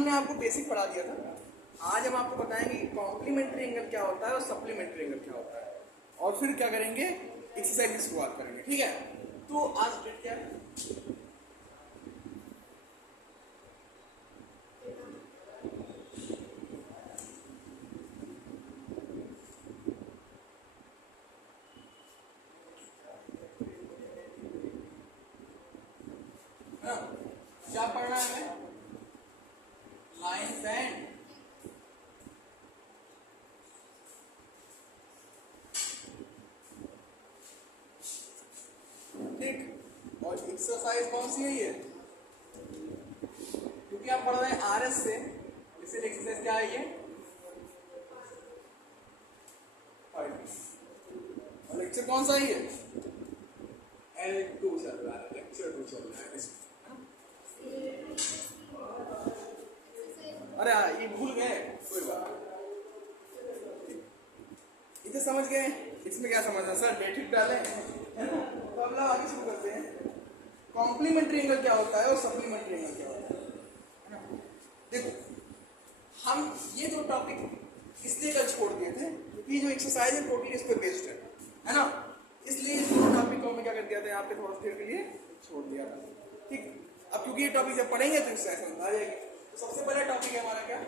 हमने आपको बेसिक पढ़ा दिया था। आज हम आपको बताएंगे कि कॉम्प्लीमेंट्री एंगल क्या होता है और सप्लीमेंट्री एंगल क्या होता है, और फिर क्या करेंगे, एक्सरसाइज की शुरुआत करेंगे। ठीक है, तो आज डेट क्या है? क्या पढ़ना है हमें? लाइन्स एंड ठीक, और एक्सरसाइज कौन सी है ये? क्योंकि आप पढ़ रहे हैं आरएस से, इसलिए एक्सरसाइज क्या है ये? और लेक्चर कौन सा है ये? L2 चल रहा है, लेक्चर 2 चल रहा है। अरे ये भूल गए, कोई बात, इसे समझ गए। इसमें क्या समझना सर, डेटिव डालें है ना। तो अब आगे शुरू करते हैं। कॉम्प्लीमेंट्री एंगल क्या होता है और सप्लीमेंट्री एंगल क्या होता है ना। देखो, हम ये दो टॉपिक इसलिए कल छोड़ दिए थे क्योंकि जो एक्सरसाइज है टोटली इस पर बेस्ड है ना। इसलिए इस दो टॉपिक को मैं क्या कर दिया था यहाँ पे थोड़ा देर के लिए छोड़ दिया था। ठीक, अब क्योंकि ये टॉपिक जब पढ़ेंगे तो एक्सरसाइज समझ आ जाएगी। तो सबसे पहला टॉपिक है हमारा क्या,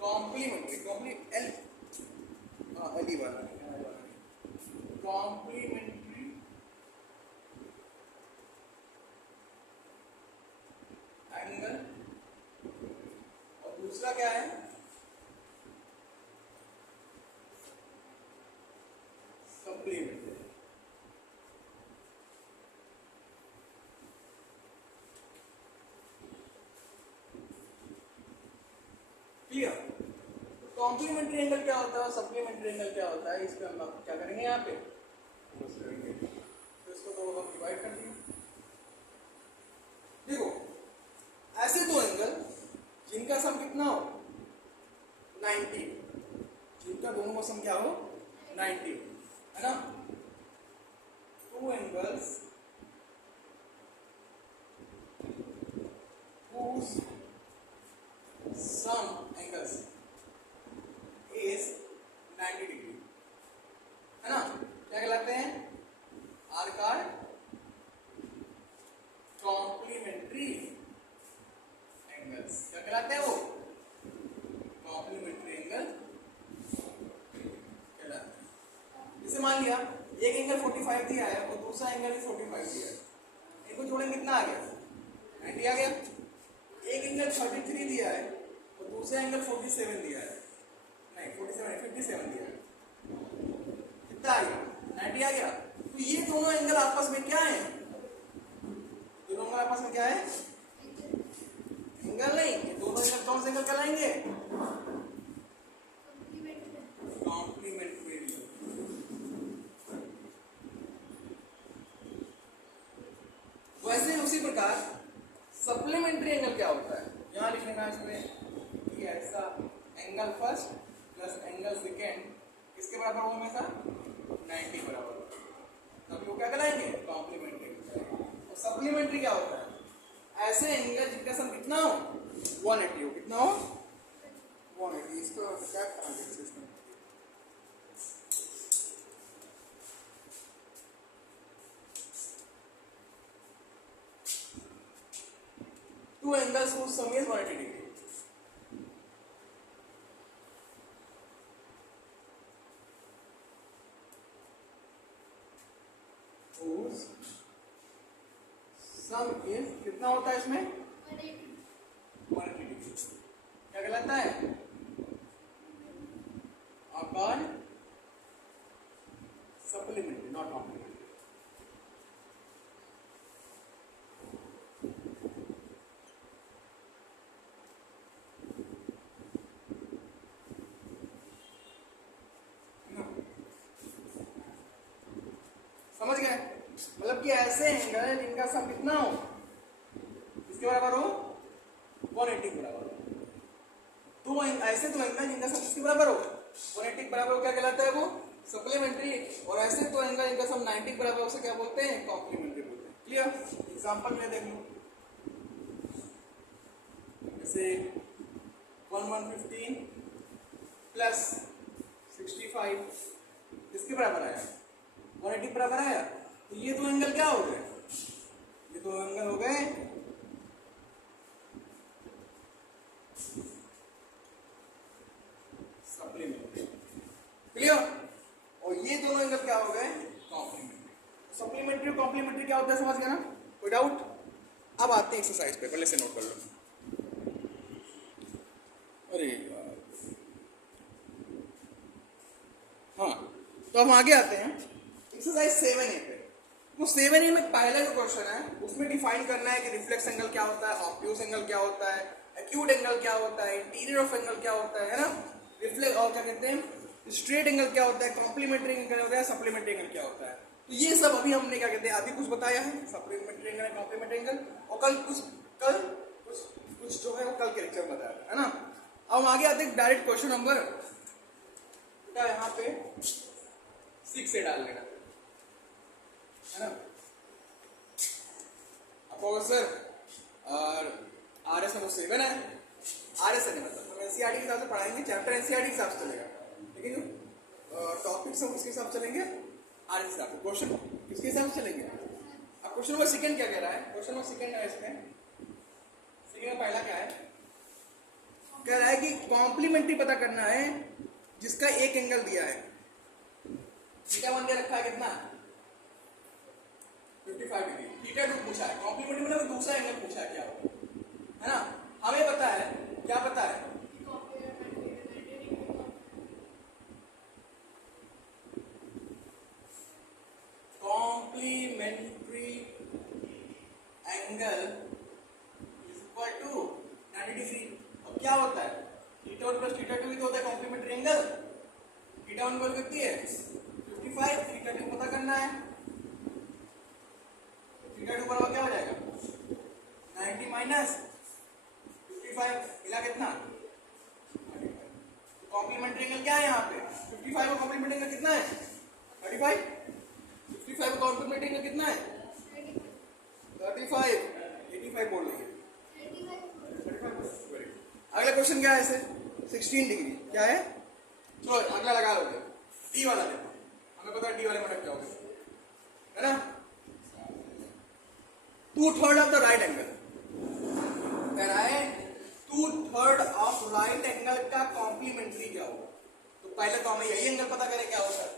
कॉम्प्लीमेंट्री, कॉम्प्लीमेंट्री एंगल, और दूसरा क्या है, सप्लीमेंट्री। क्लियर? कॉम्प्लीमेंट्री एंगल क्या होता है और सप्लीमेंट्री एंगल क्या होता है, इस पे हम क्या करेंगे यहाँ पे करेंगे। तो इसको तो हम डिवाइड कर देंगे। देखो, ऐसे दो एंगल जिनका सम कितना हो 90, जिनका दोनों का सम क्या हो 90 है ना। Two angles whose sum angles is 90 degree है ना, क्या कहलाते हैं, आर कार्ड कॉम्प्लीमेंट्री एंगल्स। क्या कहलाते हैं वो, कॉम्प्लीमेंट्री एंगल कहलाते हैं। जैसे मान लिया एक एंगल 45 दिया है और दूसरा एंगल भी 45 दिया है, इनको जोड़ेंगे कितना आ गया, 90 आ गया। एक एंगल 33 दिया है और दूसरा एंगल 47 दिया है, नहीं 47 57 दिया है, कितना आ गया, 90 आ गया। तो ये दोनों एंगल आपस में क्या है, दोनों एंगल आपस में क्या है, एंगल नहीं, दोनों एंगल कौन से एंगल कहलाएंगे, कॉम्प्लीमेंट्री। वैसे उसी प्रकार सप्लीमेंट्री एंगल क्या होता है, यहां लिख लेना इसमें कि ऐसा angle first plus angle second किसके बराबर हो, हमेशा 90 बराबर, तभी वो क्या कहलाएंगे, कॉम्प्लीमेंट्री। और सप्लीमेंट्री क्या होता है, ऐसे एंगल जिनका सम कितना हो 180 हो, कितना हो 180। इसको क्या करना है, two angles whose sum is 180 degree. Whose sum is कितना होता है इसमें 180 डिग्री। क्या कहलाता है, आकार सप्लीमेंट्री, नॉट कॉम्प्लीमेंट्री। समझ गए, मतलब कि ऐसे एंगल जिनका सम कितना हो, इसके बराबर हो 180 के बराबर हो। तो ऐसे दो एंगल जिनका सम किसके बराबर हो 180 के बराबर हो, क्या कहलाता है वो, सप्लीमेंट्री। और ऐसे दो एंगल जिनका सम 90 के बराबर हो, उसे क्या बोलते हैं, कॉम्प्लीमेंट्री बोलते हैं। क्लियर? एग्जांपल में देख लो, जैसे 115 प्लस 65 किसके बराबर आया? 180 बराबर आया। तो ये दो एंगल क्या हो गए? ये दो एंगल हो गए सप्लीमेंट्री। क्लियर? और ये दोनों एंगल क्या हो गए? कॉम्प्लीमेंट्री। सप्लीमेंट्री और कॉम्प्लीमेंट्री क्या होता है, समझ गया ना? कोई डाउट? अब आते हैं एक्सरसाइज पे, पहले से नोट कर लो। अरे यार, हाँ, तो हम आगे आते हैं एक्सरसाइज 7A पे। तो 7A में पहला जो क्वेश्चन है उसमें डिफाइन करना है कि रिफ्लेक्स एंगल क्या होता है, ऑब्ट्यूज एंगल क्या होता है, एक्यूट एंगल क्या होता है, इंटीरियर ऑफ एंगल क्या होता है ना, रिफ्लेक्स और क्या कहते हैं, स्ट्रेट एंगल क्या होता है, कॉम्प्लीमेंट्री एंगल क्या होता है, सप्लीमेंट्री एंगल क्या होता है। तो ये सब अभी हमने क्या कहते हैं अभी कुछ बताया है, सप्लीमेंट्री एंगल, कॉम्प्लीमेंट्री एंगल, और कल कुछ जो है वो कल के लेक्चर में बताया है ना। अब हम आगे आते हैं डायरेक्ट क्वेश्चन नंबर यहाँ पे 6 से डाल लेना है ना। आपको सर और आर एस वो 7 है, आर एस नहीं मतलब हम एनसीईआरटी के हिसाब से पढ़ाएंगे, चैप्टर एनसीईआरटी के हिसाब से चलेगा, लेकिन जो टॉपिक्स हम उसके हिसाब से चलेंगे, आर एस हिसाब से, क्वेश्चन किसके हिसाब से चलेंगे। अब क्वेश्चन नंबर 2 क्या कह रहा है? क्वेश्चन नंबर 2 है इसमें, सेकंड में पहला क्या है, कह रहा है कि कॉम्प्लीमेंट्री पता करना है जिसका एक एंगल दिया है, थीटा 1 दे रखा है कितना 55 डिग्री, थीटा 2 पूछा है, कॉम्प्लीमेंट्री मतलब दूसरा एंगल पूछा है क्या होगा, है ना। हमें पता है, क्या पता है, complementary angle is equal to 90 degree. अब क्या होता है, थीटा 1 प्लस थीटा 2 ही तो होता है कॉम्प्लीमेंट्री एंगल। थीटा 1 बराबर कितनी है 55, थीटा 2 पता करना है, थीटा 2 बराबर क्या हो जाएगा 90 माइनस 55 मिला कितना, कॉम्प्लीमेंट्री एंगल क्या है यहाँ पे 55 और कॉम्प्लीमेंट्री एंगल कितना है 35, 55 और कॉम्प्लीमेंट्री एंगल कितना है 35, 85 बोल लेंगे। अगला क्वेश्चन क्या है इसे 16 डिग्री क्या है, चलो अगला लगा लो, डी वाला देखो, हमें पता है डी वाले में क्या होगा, है ना। 2/3 ऑफ द राइट एंगल कह रहा है, 2/3 ऑफ राइट एंगल का कॉम्प्लीमेंट्री क्या होगा। तो पहले तो हमें यही एंगल पता करें क्या होता है,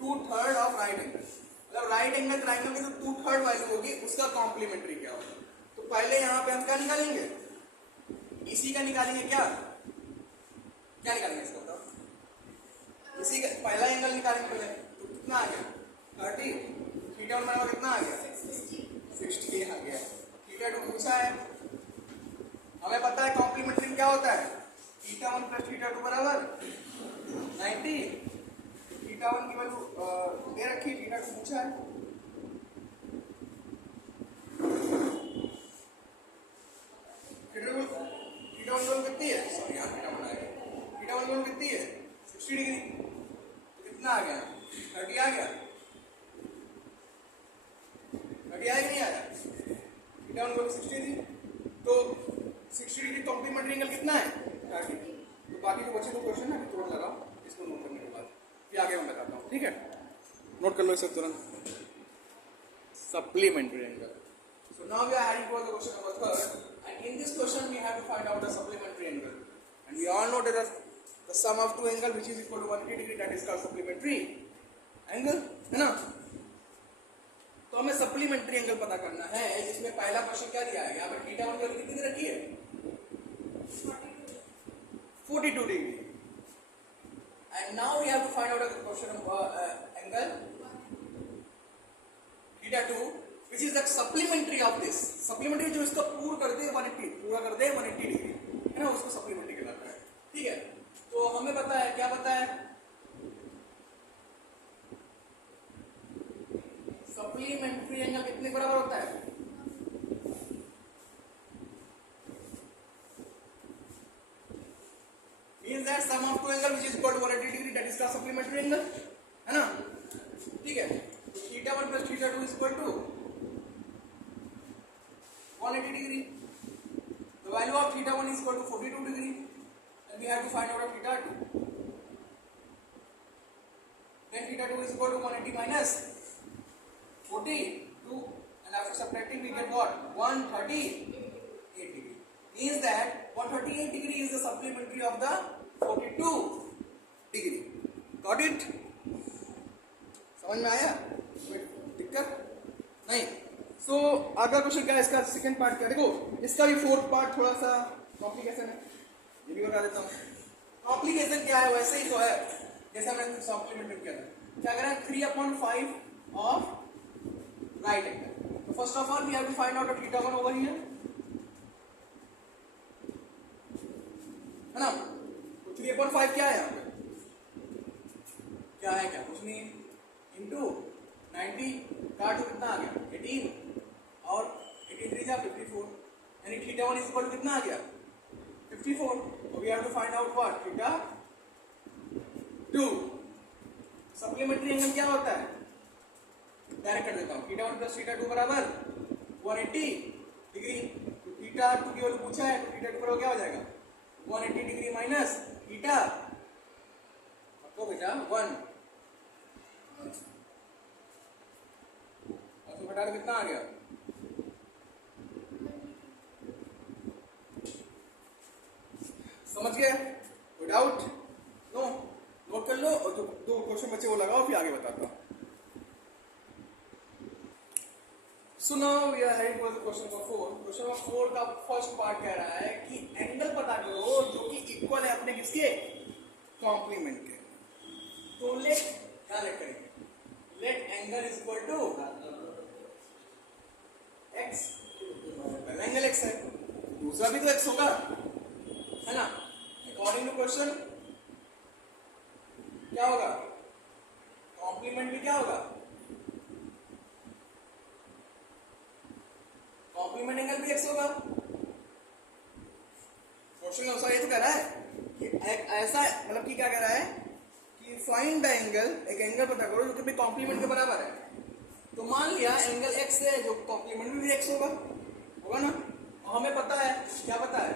2/3 ऑफ राइट एंगल, मतलब राइट एंगल ट्राइंगल की जो 2/3 वैल्यू होगी उसका कॉम्प्लीमेंट्री क्या होगा। तो पहले यहाँ पे हम क्या निकालेंगे, इसी का निकालेंगे, क्या निकालेंगे इसका बताओ, इसी का पहला एंगल निकालेंगे पहले, तो कितना आ गया 30, थीटा 1 बराबर कितना आ गया 60 आ गया, थीटा 2 पूछा है, हमें पता है कॉम्प्लीमेंट्री क्या होता है, थीटा 1 प्लस थीटा 2 बराबर 90, थीटा 1 की वैल्यू दे रखी, थीटा 2 पूछा है, थीटा 1 कितनी है, सॉरी यहाँ थीटा 1 आएगा, थीटा 1 कितनी है 60 डिग्री, तो कितना आ गया 30 आ गया, 30 आया कि नहीं आया, थीटा 1 60 थी, तो 60 डिग्री कॉम्प्लीमेंट्री एंगल कितना है 30। तो बाकी जो बचे दो क्वेश्चन है तुरंत लगाओ, इसको नोट करने के बाद फिर आगे मैं बताता हूँ, ठीक है, नोट कर लो इसे तुरंत, supplementary angle. So now we are heading towards the question number 3rd, and in this question we have to find out the supplementary angle, and we all know that the sum of two angle which is equal to 180 degree, that is called supplementary angle, है ना। तो हमें supplementary angle पता करना है, जिसमें पहला question क्या दिया है, यहाँ पे थीटा 1 की वैल्यू कितनी रखी है 42 degree, and now we have to find out the question angle theta 2 which is the supplementary of this, supplementary जो इसका पूरा कर दे 180 डिग्री, है ना, उसको सप्लीमेंट्री कहलाता है, ठीक है। तो हमें पता है, क्या पता है, सप्लीमेंट्री एंगल कितने बराबर होता है, means that sum of two angle which is equal to 180 degree, that is the supplementary angle, है ना, ठीक है। Theta 1 plus theta 2 is equal to 180 degree, तो value of theta 1 is equal to 42 degree, and we have to find out of theta 2. Then theta 2 is equal to 180 minus 42, and after subtracting we get what? 138 degree. Means that 138 degree is the supplementary of the 42 degree. Got it? समझ में आया? दिक्कत नहीं? सो अगला question क्या है इसका? Second part क्या? देखो इसका भी फोर्थ पार्ट थोड़ा सा कॉम्प्लिकेशन है, ये भी बता देता हूँ. कॉम्प्लिकेशन क्या है? वैसे ही तो है जैसा मैंने सप्लीमेंट किया था. क्या करें? 3/5 ऑफ राइट एंगल. तो first of all we have to find out theta 1 over here, है ना? तो 3/5 क्या है यहाँ पे? क्या है? क्या कुछ नहीं है. इंटू 90 काट कितना आ गया? 18 और 83 जा 54, यानी थीटा 1 इज इक्वल टू कितना आ गया? 54. तो we have to find out what? Theta 2. Supplementary angle क्या होता है? डायरेक्ट कर देता हूँ. थीटा 1 प्लस थीटा 2 बराबर 180 डिग्री. तो थीटा 2 की वैल्यू पूछा है, तो थीटा 2 बराबर क्या हो जाएगा? 180 डिग्री माइनस थीटा, तो बेटा 1, और तो घटा कितना आ गया? समझ गए? कोई डाउट? नो? नोट कर लो और जो दो क्वेश्चन बचे वो लगाओ, फिर आगे बताता हूँ. So now we are heading towards question number 4. Question number 4 का फर्स्ट पार्ट कह रहा है कि एंगल पता करो जो कि इक्वल है अपने किसके? कॉम्प्लीमेंट के. तो क्या लेट करेंगे? Let angle is equal to x. पहला एंगल x है, दूसरा भी तो x होगा, है ना? अकॉर्डिंग टू क्वेश्चन क्या होगा? कॉम्प्लीमेंट भी क्या होगा? कॉम्प्लीमेंट एंगल भी x होगा. क्वेश्चन अनुसार ये तो कह रहा है कि ऐसा, मतलब कि क्या कह रहा है कि फाइंड द एंगल, एक एंगल पता करो जो कि कॉम्प्लीमेंट के बराबर है. तो मान लिया एंगल x है जो कॉम्प्लीमेंट में भी x होगा, होगा ना? और हमें पता है, क्या पता है?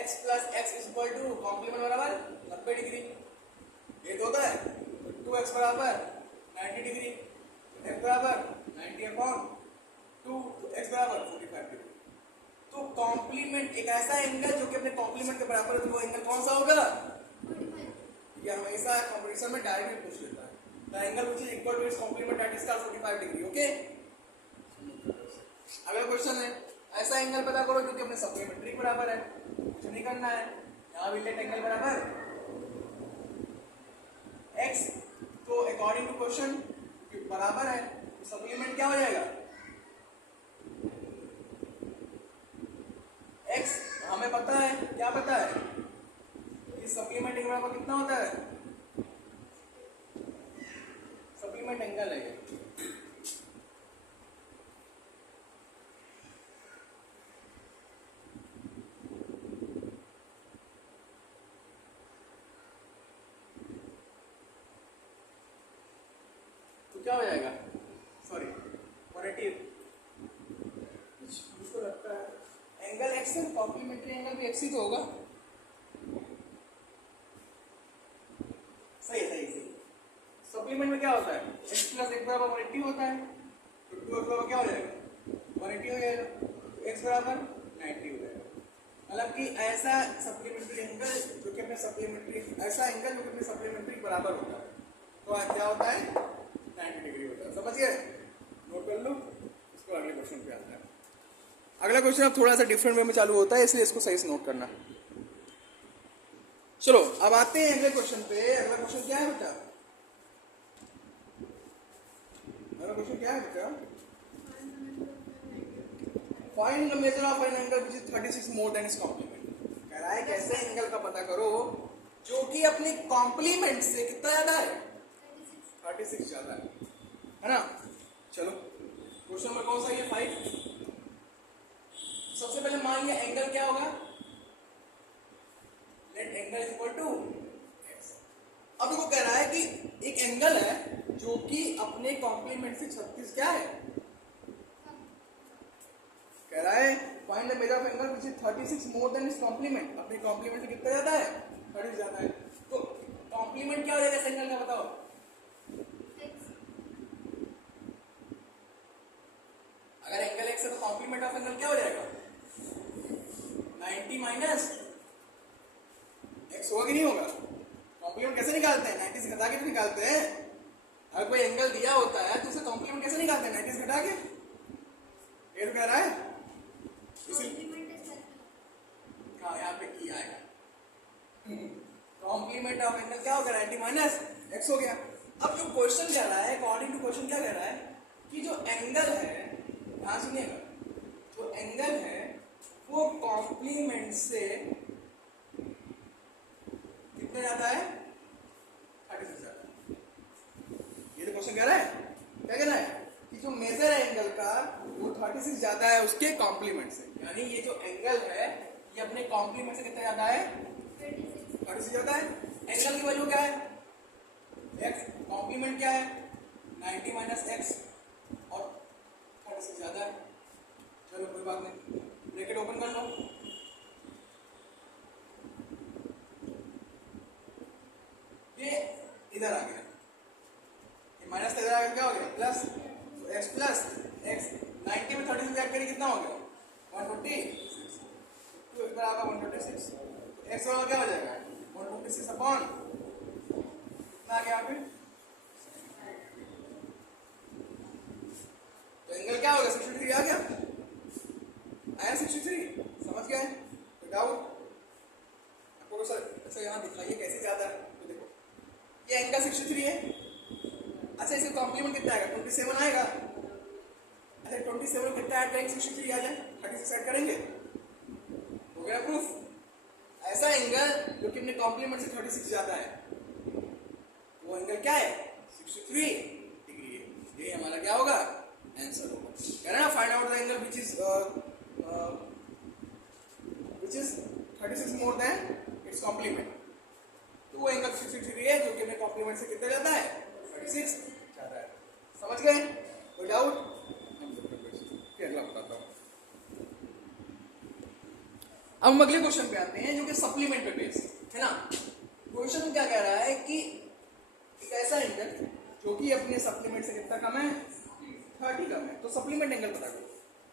x प्लस x is equal to complement बराबर 90 डिग्री. ये तो होता है. तो 2x बराबर 90 डिग्री, x बराबर 90/2, तो x बराबर 45 डिग्री. तो कॉम्प्लीमेंट एक ऐसा एंगल जो कि अपने कॉम्प्लीमेंट के बराबर है, तो वो एंगल कौन सा होगा? ये हमेशा कंपटीशन में डायरेक्टली पूछ लेता है. The angle which is equal to its complement that is 45 degree. Okay, अगला क्वेश्चन है ऐसा एंगल पता करो जो कि अपने सप्लीमेंट्री के बराबर है. कुछ नहीं करना है, यहाँ भी लेट एंगल बराबर x. तो अकॉर्डिंग टू क्वेश्चन बराबर है, तो सप्लीमेंट क्या हो जाएगा? x. हमें पता है, क्या पता है कि सप्लीमेंट एंगल बराबर कितना होता है? सप्लीमेंट एंगल है ये. तो क्या हो जाएगा? सॉरी 180. मुझको लगता है एंगल x है, कॉम्प्लीमेंट्री एंगल भी x ही तो होगा. सही है, सही. सप्लीमेंट में क्या होता है? x प्लस x बराबर 180 होता है, तो 2x बराबर क्या हो जाएगा? 180 हो जाएगा. तो x बराबर 90 हो जाएगा. मतलब कि ऐसा सप्लीमेंट्री एंगल जो कि अपने सप्लीमेंट्री, ऐसा एंगल जो कि अपने सप्लीमेंट्री बराबर होता है, तो क्या होता है? 90 डिग्री होता है. समझ गए? नोट कर लो. इसको अगले क्वेश्चन पे आता है. अगला क्वेश्चन अब थोड़ा सा डिफरेंट वे में चालू होता है, इसलिए इसको सही से नोट करना. चलो अब आते हैं अगले क्वेश्चन पे. अगला क्वेश्चन क्या है बेटा? अगला क्वेश्चन क्या है बेटा? Find the measure of an angle which is 36 more than its complement. कह रहा है कि ऐसे एंगल का पता करो जो कि अपने कॉम्प्लीमेंट से कितना ज्यादा है? 36 ज्यादा है ना? चलो क्वेश्चन नंबर कौन सा है? 5. सबसे पहले मान लिया एंगल क्या होगा? Let angle is equal to x. अब देखो कह रहा है कि एक एंगल है जो कि अपने कॉम्प्लीमेंट से 36 क्या है? कह रहा है find the measure of angle which is 36 more than its complement. अपने कॉम्प्लीमेंट से कितना ज्यादा है? 30 ज्यादा है। तो कॉम्प्लीमेंट क्या हो जाएगा इस एंगल का बताओ? अगर एंगल x है तो कॉम्प्लीमेंट ऑफ एंगल क्या हो जाएगा? 90 माइनस x होगा कि नहीं होगा? कॉम्प्लीमेंट कैसे निकालते हैं? 90 से घटा के तो निकालते हैं। अगर कोई एंगल दिया होता है तो उसे कॉम्प्लीमेंट कैसे निकालते हैं? 90 से घटा के। ये तो कह रहा है हाँ यहाँ पे की आएगा। कॉम्प्लीमेंट ऑफ एंगल क्या होगा? 90 माइनस x हो गया। अब जो क्वेश्चन कह रहा है, अकॉर्डिंग टू क्वेश्चन क्या कह रहा है कि जो एंगल है, ध्यान सुनिएगा, जो एंगल है वो कॉम्प्लीमेंट से कितना जाता है? 36 जाता है। ये तो क्वेश्चन कह रहा है। क्या कह रहा है कि जो मेजर है एंगल का वो 36 जाता है उसके कॉम्प्लीमेंट से। यानी ये जो एंगल है ये अपने कॉम्प्लीमेंट से कितना जाता है? 36 जाता है। एंगल की वैल्यू क्या है? x। कॉम्प्लीमेंट क्या है? 90 माइनस x और 36 ज्यादा है। चलो कोई बात नहीं, ब्रैकेट ओपन कर लो। ये इधर आ गया, ये माइनस इधर आ गया, क्या हो गया? प्लस। तो x प्लस x 90 में 36 ऐड करें कितना हो गया? 146। तो इधर आ गया 146। तो x वाला क्या हो जाएगा? 146 अपॉन कितना आ गया यहाँ पे? तो एंगल क्या होगा? 63 आ गया। आया 63? समझ गए? कोई डाउट? आपको सर अच्छा यहाँ दिखाइए कैसे ज्यादा है। तो देखो ये एंगल 63 है। अच्छा इसका कॉम्प्लीमेंट कितना आएगा? 27 आएगा। अच्छा 27 कितना ऐड करेंगे? 63 आ जाए, 36 ऐड करेंगे, हो गया प्रूफ। ऐसा एंगल जो कि अपने कॉम्प्लीमेंट से 36 ज्यादा है वो एंगल क्या है? 63 डिग्री है। ये हमारा क्या होगा? आंसर होगा। कह रहे ना find out the angle which is 36 more than its complement. तो वो एंगल 63 है जो कि अपने कॉम्प्लीमेंट से कितना जाता है? 36 जाता है। समझ गए? कोई डाउट? अगला बताता हूँ। अब हम अगले क्वेश्चन पे आते हैं जो कि सप्लीमेंट पे बेस्ड है ना। क्वेश्चन क्या कह रहा है कि एक ऐसा एंगल जो कि अपने सप्लीमेंट से कितना कम है? 30 कम है। तो सप्लीमेंट एंगल पता करो।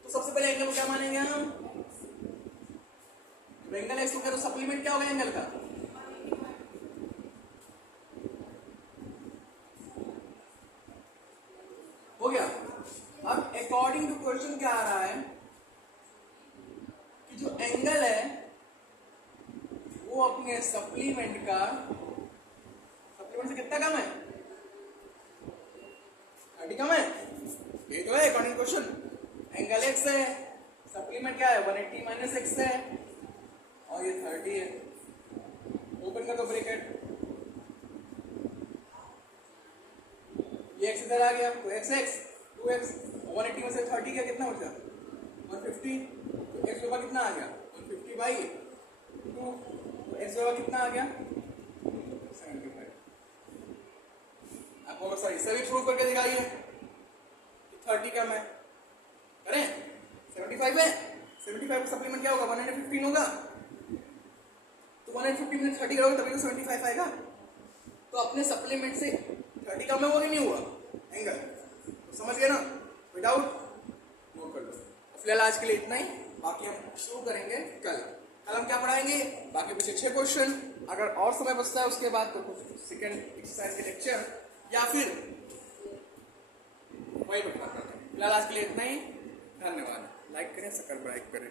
तो सबसे पहले एंगल को क्या मानेंगे हम? एंगल एक्स होगा तो सप्लीमेंट क्या होगा एंगल का? हो गया। अब अकॉर्डिंग टू क्वेश्चन क्या आ रहा है कि जो एंगल है वो अपने सप्लीमेंट से कितना कम है? 30 कम है। ये तो है according to question. Angle x है, सप्लीमेंट क्या है? 180 माइनस एक्स है और ये 30 है। ओपन कर दो ब्रैकेट। ये एक्स इधर आ गया तो एक्स एक्स 2x 180 में से 30 गया कितना बचा? 150। तो एक्स होगा कितना आ गया? 150 बाई 2। तो एक्स होगा कितना आ गया? 75। आपको सॉरी इसे भी प्रूव करके दिखाइए कि 30 कम है। करें? 75 है। 75 का सप्लीमेंट क्या होगा? 115 होगा। तो 150 में 30 करोगे तभी तो 75 आएगा। तो अपने सप्लीमेंट से 30 कम है वो नहीं हुआ एंगल। तो समझ गए ना? विदाउट नोट कर लो। फिलहाल आज के लिए इतना ही, बाकी हम शुरू करेंगे कल। कल हम क्या पढ़ाएंगे? बाकी पीछे 6 क्वेश्चन। अगर और समय बचता है उसके बाद तो कुछ सेकंड एक्सरसाइज के लेक्चर या फिर वही बताता हूँ। फिलहाल आज के लिए इतना ही। धन्यवाद। लाइक करें, सब्सक्राइब करें।